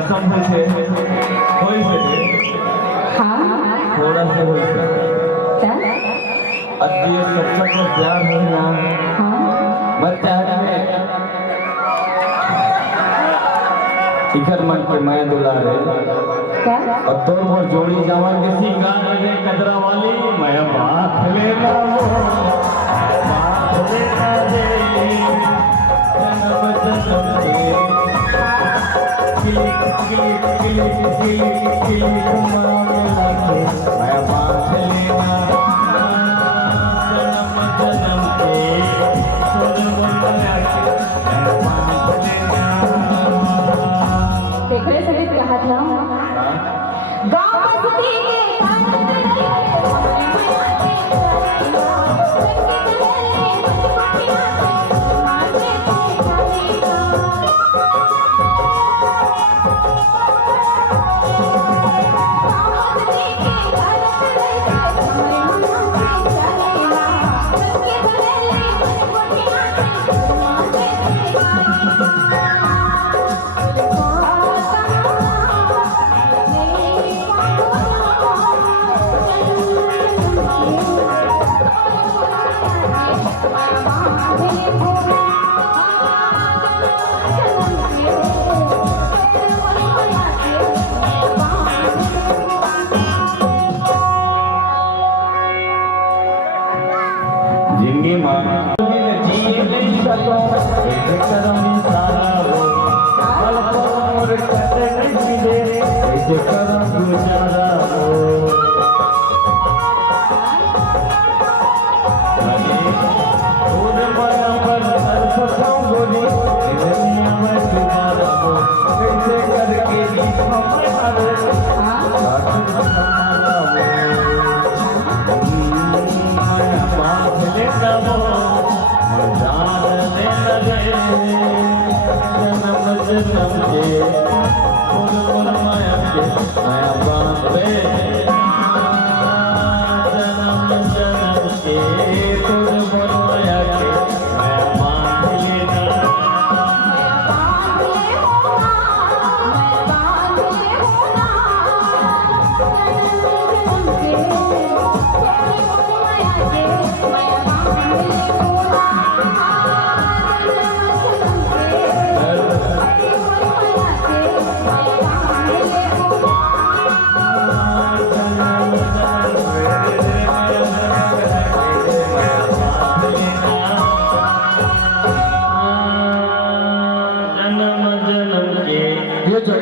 कसम है होई से हाँ थोड़ा से होई से क्या अद्य सच्चा को प्यार है ना हाँ मैं प्यार में इखर मन के मैं दुलारे क्या और तोर मोर जोड़ी जवान किसी गान रे कदरा वाली मैं बात लेना वो बात लेना रे जन्म जन्म के किली किली किली किली किली मामला के मैं बात लेना जन्म जन्म के तोर मोर के मैं बात लेना देखड़े सगे कहा था गांव बस्ती के जिंदगी माँ जिए नहीं सको ऐसे करम सारा हो पल पल मोर कटे नहीं दे ऐसे करम गुजारा हो खुद माया पर सरसों गोली दुनिया में तुम्हारा हो कैसे करके जीवन में हारे जन्म के फूल माया के माया बांधे जन्म जन्म के